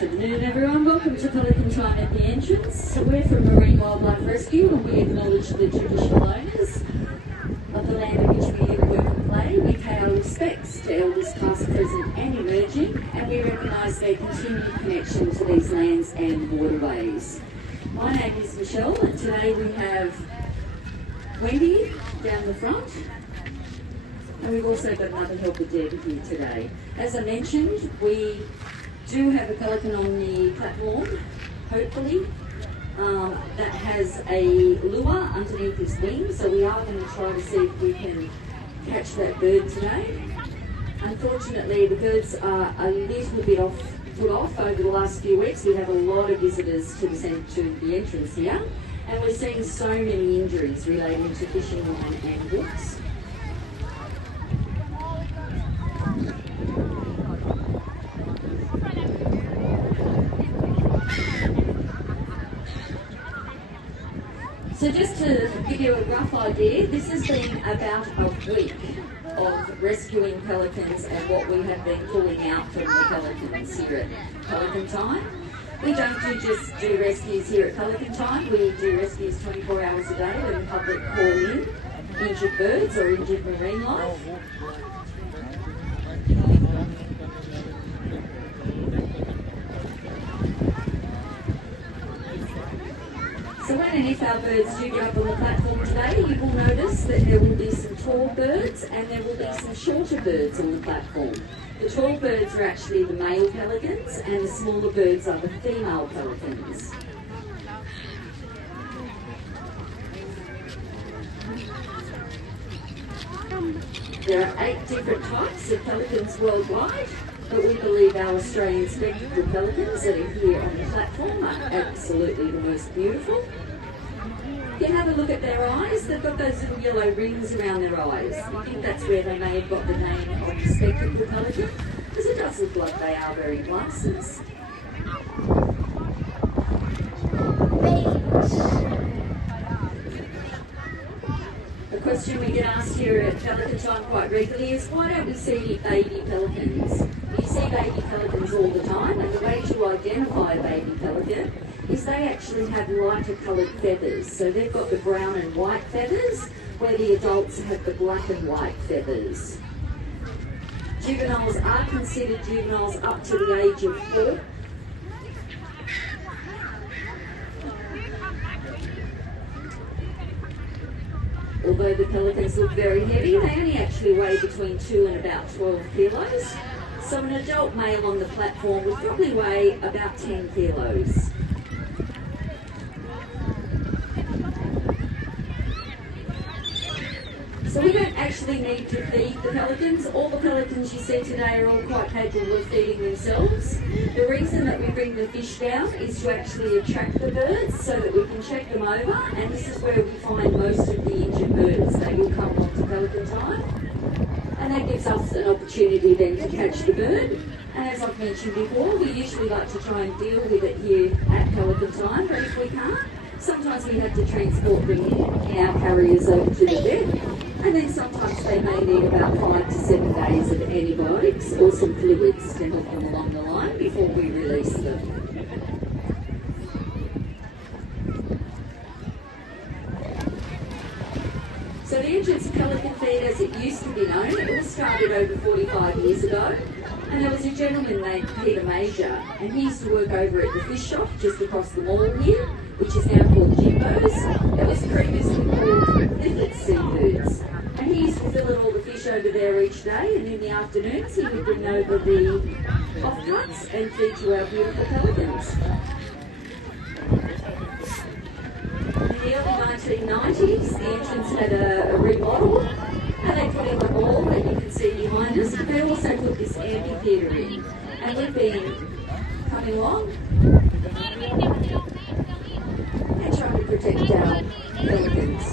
afternoon, everyone. Welcome to Pelican Time at the entrance. So we're from Marine Wildlife Rescue, and we acknowledge the traditional owners of the land in which we live, work and play. We pay our respects to elders past, present and emerging, and we recognise their continued connection to these lands and waterways. My name is Michelle, and today we have Wendy down the front. And we've also got another helper Deb here today. As I mentioned, we do have a pelican on the platform, hopefully, that has a lure underneath his wing, so we are going to try to see if we can catch that bird today. Unfortunately, the birds are a little bit put off over the last few weeks. We have a lot of visitors to the entrance here, and we're seeing so many injuries relating to fishing line and hooks. So just to give you a rough idea, this has been about a week of rescuing pelicans and what we have been pulling out from the pelicans here at Pelican Time. We don't just do rescues here at Pelican Time, we do rescues 24 hours a day when the public call in injured birds or injured marine life. So when and if our birds do get up on the platform today, you will notice that there will be some tall birds and there will be some shorter birds on the platform. The tall birds are actually the male pelicans and the smaller birds are the female pelicans. There are 8 different types of pelicans worldwide, but we believe our Australian spectacled pelicans that are here on the platform are absolutely the most beautiful. If you have a look at their eyes, they've got those little yellow rings around their eyes. I think that's where they may have got the name of the spectacled pelican, because it does look like they are wearing glasses. The question we get asked here at Pelican Time quite regularly is, why don't we see baby pelicans? You see baby pelicans all the time, and the way to identify a baby pelican is they actually have lighter coloured feathers. So they've got the brown and white feathers, where the adults have the black and white feathers. Juveniles are considered juveniles up to the age of 4. Although the pelicans look very heavy, they only actually weigh between 2 and about 12 kilos. So an adult male on the platform would probably weigh about 10 kilos. So we don't actually need to feed the pelicans. All the pelicans you see today are all quite capable of feeding themselves. The reason that we bring the fish down is to actually attract the birds so that we can check them over, and this is where we find most of the injured birds. They will come onto Pelican Time, and that gives us an opportunity then to catch the bird. And as I've mentioned before, we usually like to try and deal with it here at Pelican Time, but if we can't, sometimes we have to transport them in our carriers over to the vet. And then sometimes they may need about 5 to 7 days of antibiotics or some fluids to help them along the line before we release them. So the entrance of Pelican Feed, as it used to be known, it was started over 45 years ago. And there was a gentleman named Peter Major, and he used to work over at the fish shop just across the mall here, which is now called Jimbo's. It was previously called Lifford Seafoods. And he used to fill in all the fish over there each day, and in the afternoons he would bring over the offcuts and feed to our beautiful pelicans. In the early 1990s, the entrance had a remodel, and they put in the hall that you can see behind us, but they also put this amphitheatre in. And we've been coming along and trying to protect our pelicans.